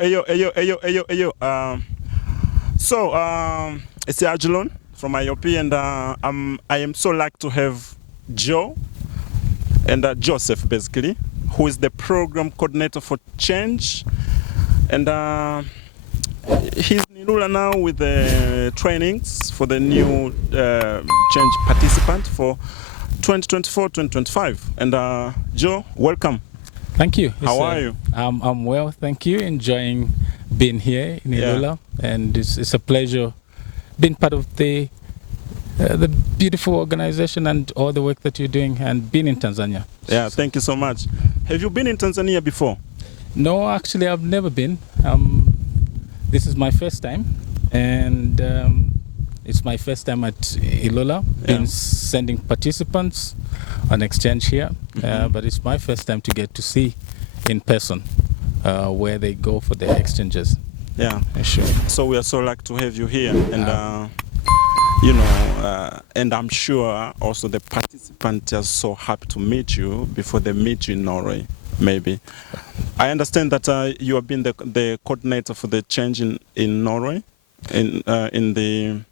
Ayo. It's Ajolon from IOP, and I am so lucky to have Joe and Joseph, basically, who is the program coordinator for Change, and he's in Ilula now with the trainings for the new Change participant for 2024-2025. And Joe, welcome. Thank you. How are you? I'm well, thank you. Enjoying being here in Ilula, and it's a pleasure being part of the beautiful organization and all the work that you're doing, and being in Tanzania. Yeah, thank you so much. Have you been in Tanzania before? No, actually, I've never been. This is my first time, and it's my first time at Ilula. Been sending participants on exchange here, but it's my first time to get to see in person where they go for their exchanges. Yeah, sure. So we are so lucky to have you here, and and I'm sure also the participants are so happy to meet you before they meet you in Norway. Maybe I understand that you have been the coordinator for the change in Norway in the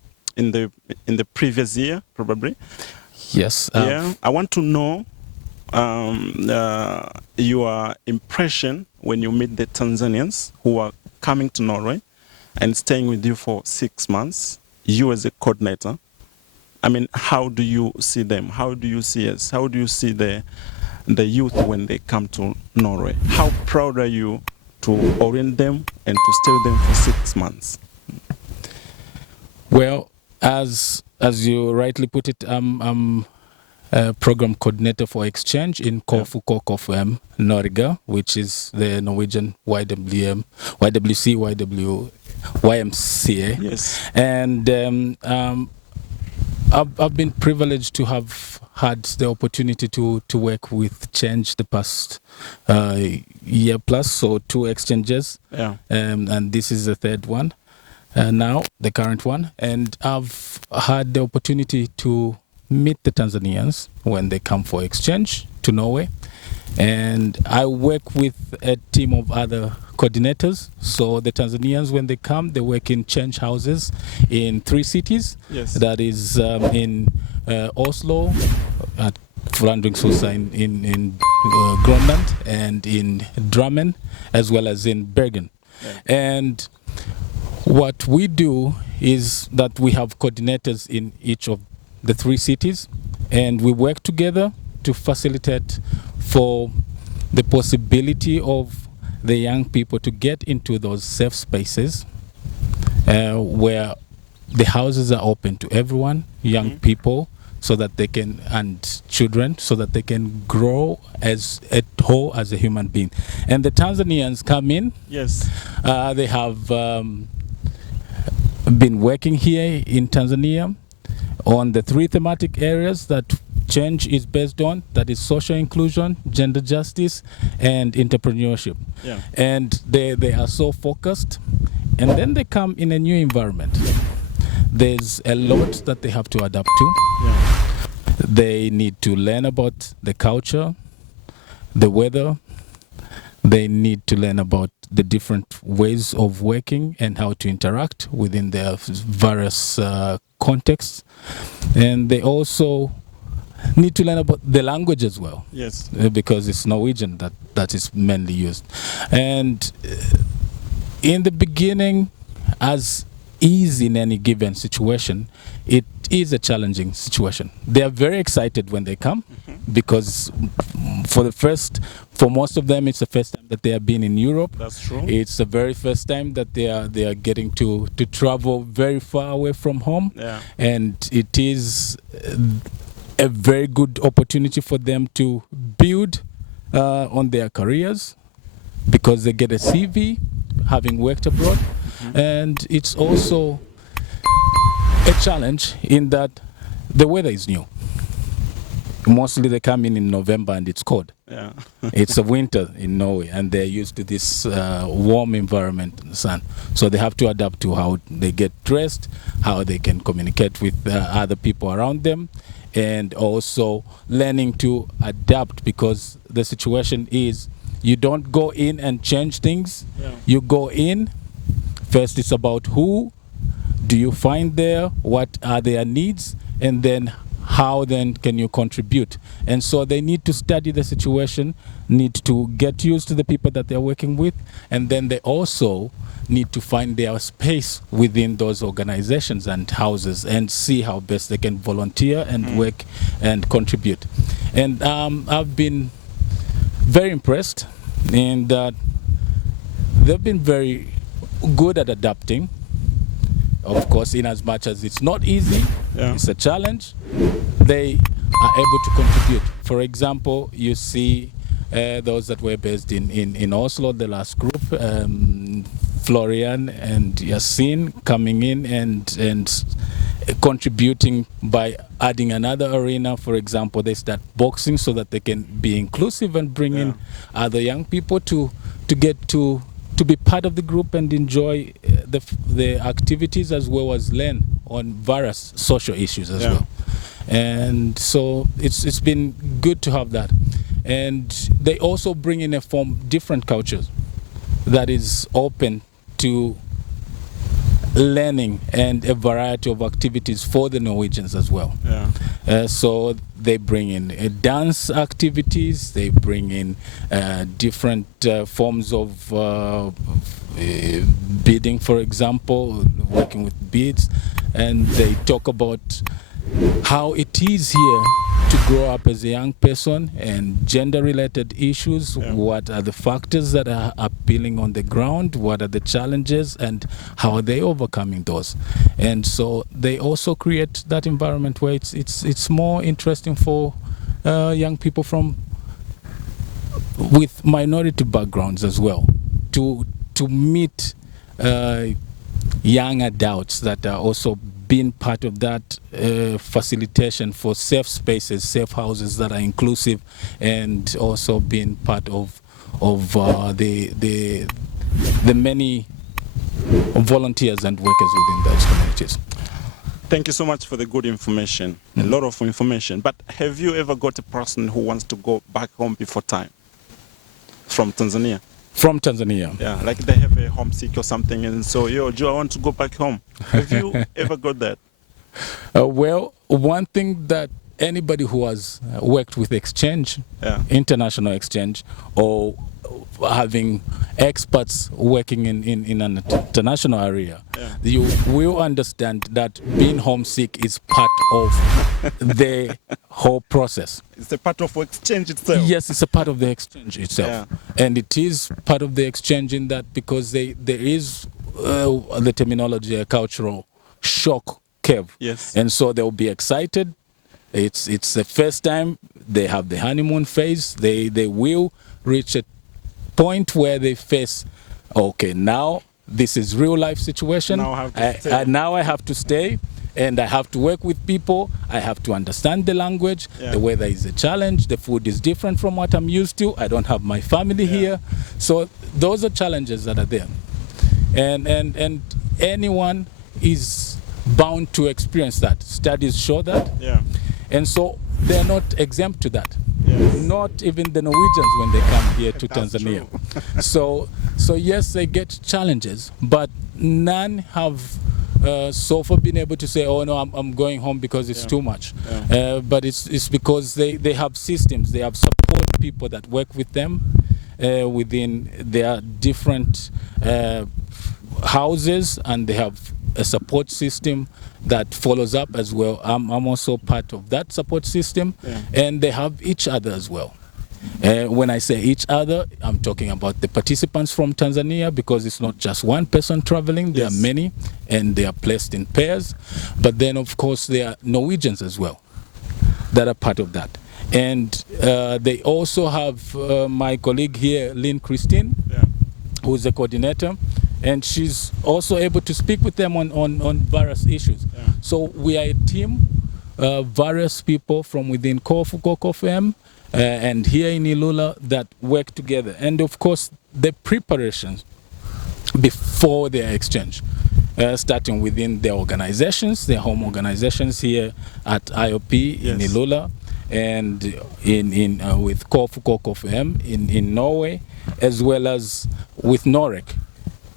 previous year, probably. Yes. Yeah, I want to know your impression when you meet the Tanzanians who are coming to Norway and staying with you for 6 months. You as a coordinator, I mean, how do you see them? How do you see us? How do you see the youth when they come to Norway? How proud are you to orient them and to stay with them for 6 months? Well, as you rightly put it, I'm a program coordinator for exchange in KFUM Norge, which is the Norwegian YMCA. Yes. And I've been privileged to have had the opportunity to work with Change the past year plus, so 2 exchanges. Yeah. And this is the 3rd one. Now, the current one, and I've had the opportunity to meet the Tanzanians when they come for exchange to Norway, and I work with a team of other coordinators. So the Tanzanians, when they come, they work in change houses in 3 cities. Yes. That is in Oslo, at Forandringshuset in Grønland, and in Drammen, as well as in Bergen. Yeah. And what we do is that we have coordinators in each of the 3 cities, and we work together to facilitate for the possibility of the young people to get into those safe spaces where the houses are open to everyone, young people, so that they can, and children, so that they can grow as a whole, as a human being. And the Tanzanians come in. Yes. They have been working here in Tanzania on the 3 thematic areas that change is based on, that is social inclusion, gender justice, and entrepreneurship. Yeah. And they are so focused, and then they come in a new environment. There's a lot that they have to adapt to. Yeah. They need to learn about the culture, the weather. They need to learn about the different ways of working and how to interact within their various contexts. And they also need to learn about the language as well. Yes. Because it's Norwegian that is mainly used. And in the beginning, as is in any given situation, it is a challenging situation. They are very excited when they come, because for most of them, it's the first time that they have been in Europe. That's true. It's the very first time that they are getting to travel very far away from home. Yeah. And it is a very good opportunity for them to build on their careers, because they get a CV having worked abroad. And it's also a challenge in that the weather is new. Mostly they come in November and it's cold. Yeah. It's a winter in Norway, and they're used to this warm environment in the sun. So they have to adapt to how they get dressed, how they can communicate with other people around them, and also learning to adapt, because the situation is You don't go in and change things. Yeah. You go in, first it's about who do you find there, what are their needs, and then how then can you contribute. And so they need to study the situation, need to get used to the people that they're working with, and then they also need to find their space within those organizations and houses and see how best they can volunteer and work and contribute. And I've been very impressed in that they've been very good at adapting. Of course, in as much as it's not easy, Yeah. it's a challenge, they are able to contribute. For example, you see those that were based in Oslo, the last group, Florian and Yasin coming in and contributing by adding another arena. For example, they start boxing so that they can be inclusive and bring in other young people to get to be part of the group and enjoy the activities as well as learn on various social issues as well. And so it's been good to have that. And they also bring in a form different cultures that is open to learning and a variety of activities for the Norwegians as well. So they bring in dance activities, they bring in different forms of beading, for example, working with beads, and they talk about how it is here to grow up as a young person and gender-related issues. What are the factors that are appealing on the ground? What are the challenges, and how are they overcoming those? And so they also create that environment where it's more interesting for young people with minority backgrounds as well to meet young adults that are also being part of that facilitation for safe spaces, safe houses that are inclusive, and also being part of the many volunteers and workers within those communities. Thank you so much for the good information, a lot of information. But have you ever got a person who wants to go back home before time from Tanzania? From Tanzania. Yeah, like they have a homesick or something, and so, yo, Joe, I want to go back home. Have you ever got that? Well, one thing that anybody who has worked with exchange, international exchange, or having experts working in an international area, you will understand that being homesick is part of the whole process. It's a part of exchange itself. Yes, it's a part of the exchange itself. And it is part of the exchange in that because there is the terminology, a cultural shock curve. And so they'll be excited. It's the first time they have the honeymoon phase. They will reach a point where they face, okay, now this is real life situation. Now I have to stay, and I have to work with people. I have to understand the language. The weather is a challenge. The food is different from what I'm used to. I don't have my family here. So those are challenges that are there. And anyone is bound to experience that. Studies show that. And so they're not exempt to that. Not even the Norwegians when they come here to Tanzania. So yes, they get challenges, but none have so far been able to say, oh no, I'm going home because it's too much. But it's because they have systems, they have support people that work with them within their different houses, and they have a support system that follows up as well. I'm also part of that support system, and they have each other as well. When I say each other, I'm talking about the participants from Tanzania, because it's not just one person traveling, there are many, and they are placed in pairs. But then, of course, there are Norwegians as well that are part of that. And they also have my colleague here, Lynn Christine, who's the coordinator, and she's also able to speak with them on various issues. So we are a team, various people from within KOF and here in Ilula that work together. And of course, the preparations before their exchange, starting within their organizations, their home organizations here at IOP in Ilula, and with KOF in Norway, as well as with NOREC,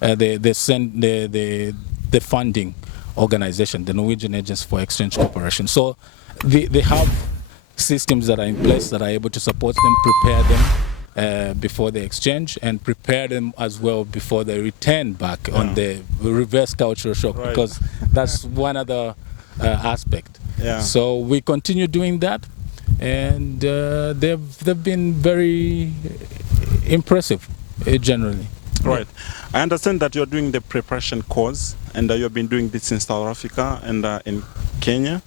the funding organization, the Norwegian Agency for Exchange Cooperation. So they have systems that are in place that are able to support them, prepare them before the exchange, and prepare them as well before they return back on the reverse cultural shock, because that's one other aspect. Yeah. So we continue doing that, and they've been very impressive generally. Right. I understand that you're doing the preparation course, and you've been doing this in South Africa and in Kenya.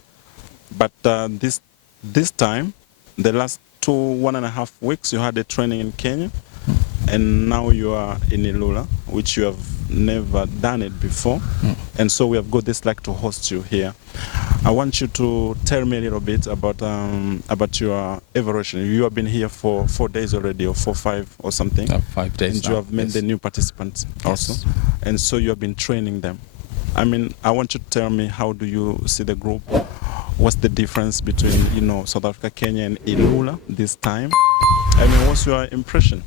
But this time, the last 1.5 weeks, you had a training in Kenya, and now you are in Ilula, which you have never done it before. And so we have got this luck to host you here. I want you to tell me a little bit about your evaluation. You have been here for 4 days already, or 4, 5 or something. 5 days. And you have met the new participants also. Yes. And so you have been training them. I mean, I want you to tell me, how do you see the group? What's the difference between, South Africa, Kenya, and Ilula this time? I mean, what's your impression?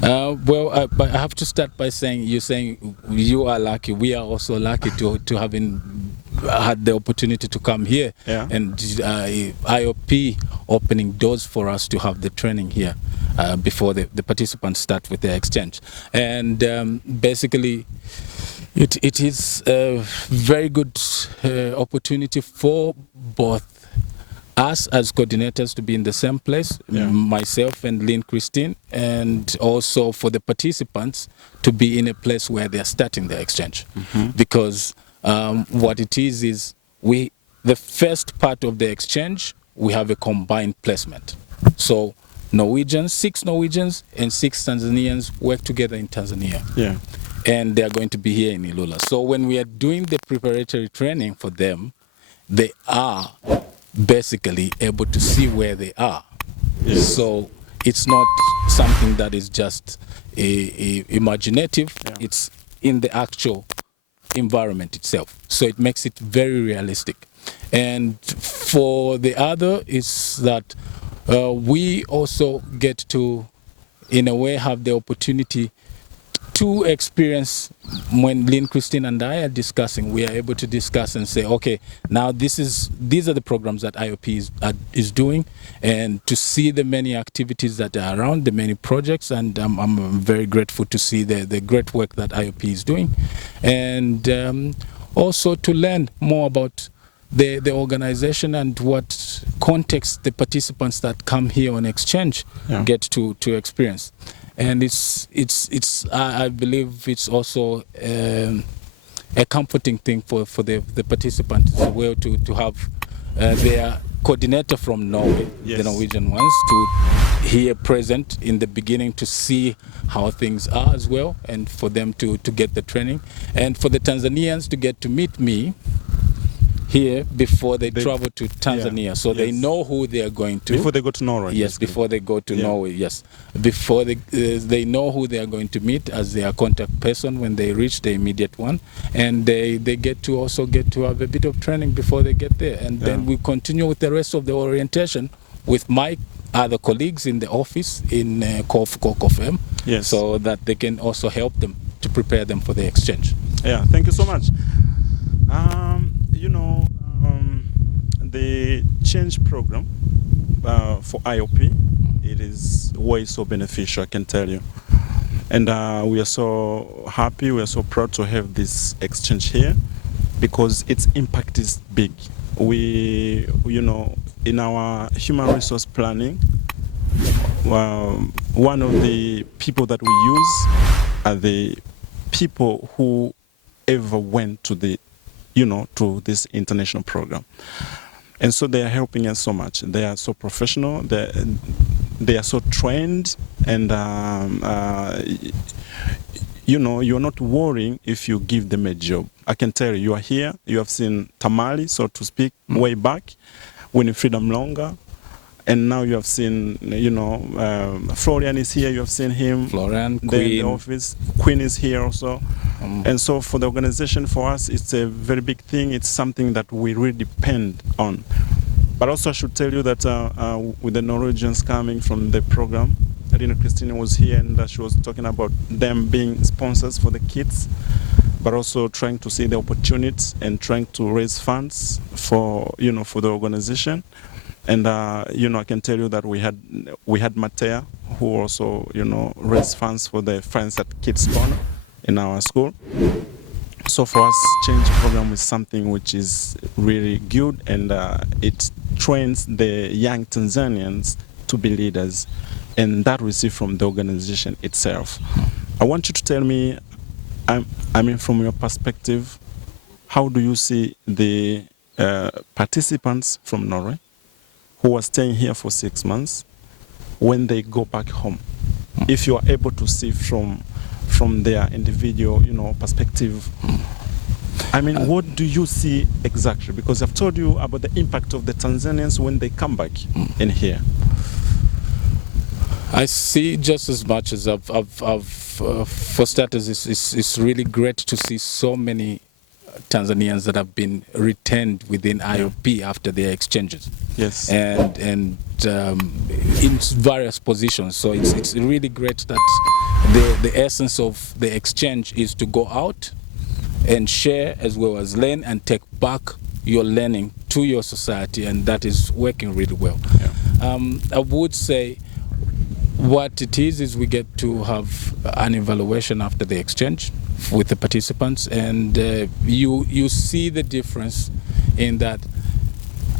But I have to start by saying, you're saying you are lucky. We are also lucky to having had the opportunity to come here, and IOP opening doors for us to have the training here before the participants start with their exchange. And basically, it is a very good opportunity for both us as coordinators to be in the same place, myself and Lynn Christine, and also for the participants to be in a place where they are starting their exchange. Because what it is the first part of the exchange, we have a combined placement. So Norwegians, 6 Norwegians and 6 Tanzanians work together in Tanzania. Yeah. And they are going to be here in Ilula. So when we are doing the preparatory training for them, they are basically able to see where they are. Yes. So it's not something that is just imaginative. It's in the actual environment itself. So it makes it very realistic. And for the other is that we also get to, in a way, have the opportunity to experience. When Lynn, Christine, and I are discussing, we are able to discuss and say, okay, now these are the programs that IOP is doing, and to see the many activities that are around, the many projects, and I'm very grateful to see the great work that IOP is doing, and also to learn more about the organization and what context the participants that come here on exchange get to experience. And I believe it's also a comforting thing for the participants as well to have their coordinator from Norway, the Norwegian ones, to here present in the beginning to see how things are as well, and for them to get the training, and for the Tanzanians to get to meet me here before they travel to Tanzania, so they know who they are going to. Before they go to Norway. Yes, basically. Before they go to Norway, yes. Before they know who they are going to meet as their contact person when they reach the immediate one. And they get to have a bit of training before they get there. And then we continue with the rest of the orientation with my other colleagues in the office in KOFM, so that they can also help them to prepare them for the exchange. Yeah, thank you so much. The change program for IOP, it is way so beneficial, I can tell you. And we are so happy, we are so proud to have this exchange here, because its impact is big. We, in our human resource planning, one of the people that we use are the people who ever went to to this international program. And so they are helping us so much. They are so professional, they are so trained, and you're not worrying if you give them a job. I can tell you are here, you have seen Tamale, so to speak, way back, Winnie Freedom Longer, and now you have seen, Florian is here, you have seen him. Florian, Queen. Queen. The office. Queen is here also. And so for the organization, for us, it's a very big thing. It's something that we really depend on. But also I should tell you that with the Norwegians coming from the program, Kadina Christina was here, and she was talking about them being sponsors for the kids, but also trying to see the opportunities and trying to raise funds for for the organization. And I can tell you that we had Matea, who also raised funds for the Friends at Kids Corner in our school. So for us, change program is something which is really good, and it trains the young Tanzanians to be leaders, and that we see from the organization itself. I want you to tell me, I mean, from your perspective, how do you see the participants from Norway who are staying here for 6 months when they go back home? If you are able to see from their individual, perspective, I mean, what do you see exactly? Because I've told you about the impact of the Tanzanians when they come back in here. I see just as much as for starters, it's really great to see so many Tanzanians that have been retained within IOP after their exchanges. Yes. And in various positions. So it's really great that the essence of the exchange is to go out and share as well as learn and take back your learning to your society, and that is working really well. Yeah. I would say what it is we get to have an evaluation after the exchange with the participants, and you see the difference in that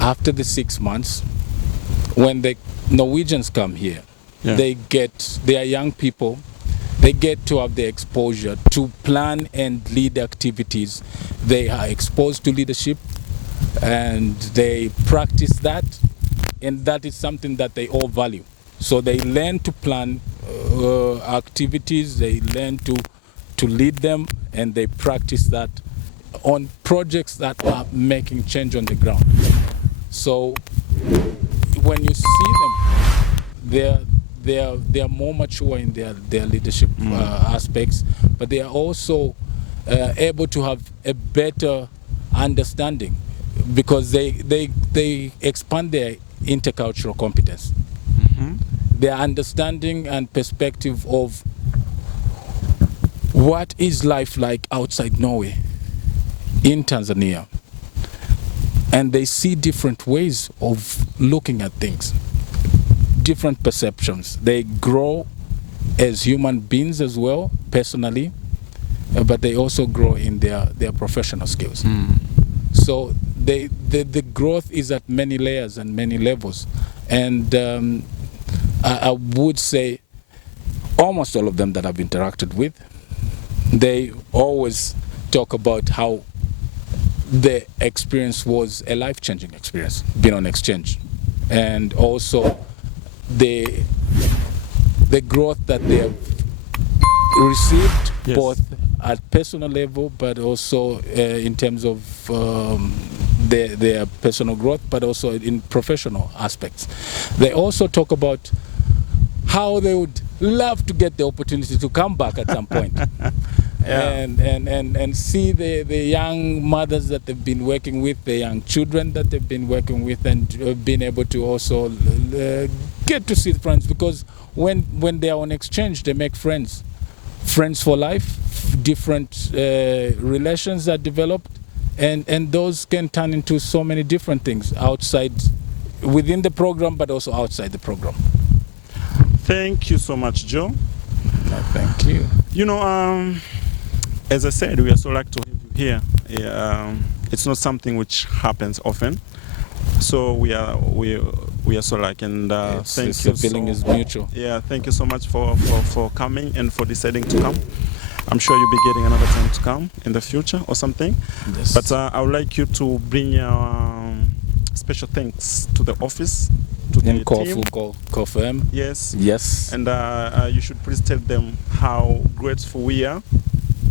after the 6 months, when the Norwegians come here, they are young people, they get to have the exposure to plan and lead activities. They are exposed to leadership and they practice that, and that is something that they all value. So they learn to plan activities, they learn to lead them, and they practice that on projects that are making change on the ground. So when you see them, they are more mature in their leadership aspects, but they are also able to have a better understanding because they expand their intercultural competence. Their understanding and perspective of what is life like outside Norway, in Tanzania. And they see different ways of looking at things, different perceptions. They grow as human beings as well, personally, but they also grow in their professional skills. So the growth is at many layers and many levels. And I would say almost all of them that I've interacted with, they always talk about how the experience was a life-changing experience, being on exchange. And also the growth that they have received, both at personal level, but also in terms of their personal growth, but also in professional aspects. They also talk about how they would love to get the opportunity to come back at some point. And see the young mothers that they've been working with, the young children that they've been working with, and being able to also get to see friends, because when they are on exchange, they make friends for life, different relations are developed, and those can turn into so many different things within the program, but also outside the program. Thank you so much, Joe. No, thank you. As I said, we are so lucky to have you here. It's not something which happens often, so we are so lucky, and thank you. The feeling is mutual. Yeah, thank you so much for coming and for deciding to come. I'm sure you'll be getting another time to come in the future or something. Yes. But I would like you to bring your special thanks to the office, to the team. Confirm. Yes. Yes. And you should please tell them how grateful we are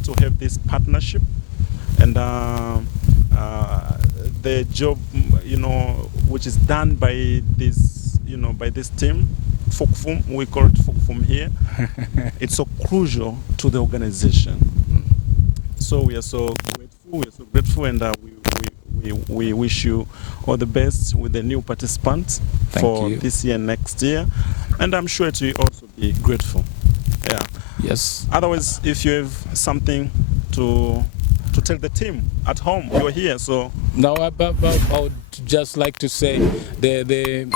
to have this partnership, and the job, which is done by this, by this team, Fokfum, we call it Fokfum here. It's so crucial to the organization. So we are so grateful, and we wish you all the best with the new participants for this year, next year, and I'm sure it will also grateful. Yeah. Yes. Otherwise, if you have something to tell the team at home, you're here. So Now, I would just like to say the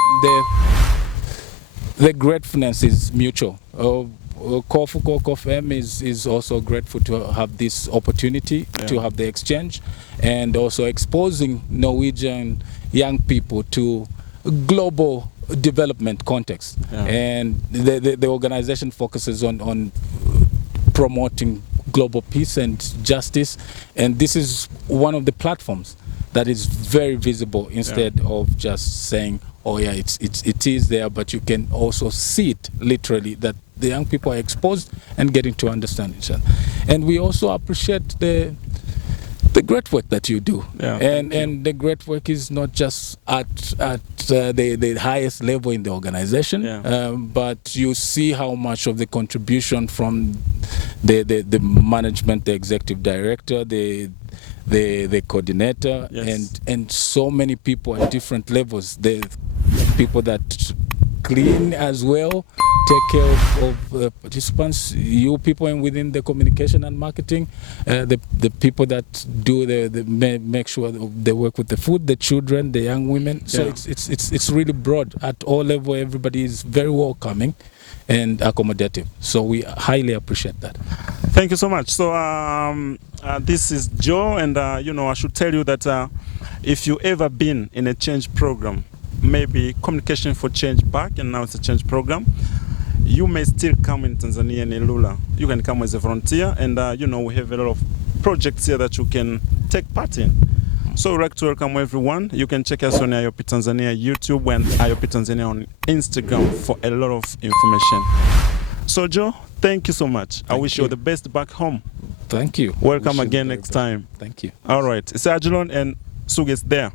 gratefulness is mutual. Kofu FM is also grateful to have this opportunity to have the exchange, and also exposing Norwegian young people to global development context. And the organization focuses on promoting global peace and justice, and this is one of the platforms that is very visible, instead of just saying, oh yeah, it is there, but you can also see it literally, that the young people are exposed and getting to understand each other. And we also appreciate the great work that you do. And the great work is not just at the highest level in the organization, but you see how much of the contribution from the management, the executive director, the coordinator, and so many people at different levels. The people that clean as well, take care of participants, you people within the communication and marketing, the people that do make sure they work with the food, the children, the young women. So it's really broad at all level. Everybody is very welcoming and accommodative. So we highly appreciate that. Thank you so much. So this is Joe, and you know, I should tell you that if you ever been in a change program, maybe Communication for Change back, and now it's a change program, you may still come in Tanzania and Ilula. You can come as a volunteer, and you know, we have a lot of projects here that you can take part in. So we'd like to welcome everyone. You can check us on IOP Tanzania YouTube and IOP Tanzania on Instagram for a lot of information. So Joe, thank you so much. I wish you the best back home. Thank you. Welcome again next time. Thank you. All right, it's Ajolon and Suge is there.